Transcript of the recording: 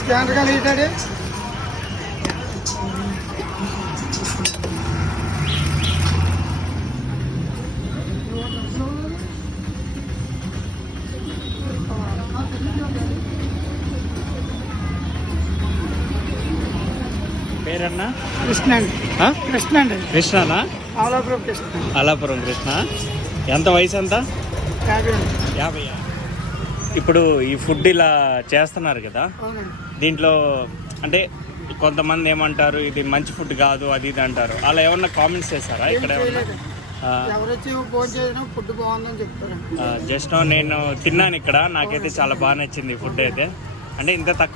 Scanner కలిగితాడు. పేరన్నా Krishna అండి. కృష్ణ అండి. కృష్ణనా? ఆలాపురం కృష్ణ. అలాపురం కృష్ణ. ఎంత వయసు ఎంత? 50. ఇప్పుడు ఈ ఫుడ్ ఇలా చేస్తున్నారు కదా, దీంట్లో అంటే కొంతమంది ఏమంటారు ఇది మంచి ఫుడ్ కాదు అది ఇది అంటారు, అలా ఏమన్నా కామెంట్స్ చేస్తారా ఇక్కడ? ఎవరొచ్చి ఫోన్ చేసినా ఫుడ్ బాగుందని చెప్తారు. జస్ట్ నేను తిన్నాను ఇక్కడ, నాకైతే చాలా బాగా నచ్చింది ఫుడ్ అయితే. అంటే ఇంత తక్కువ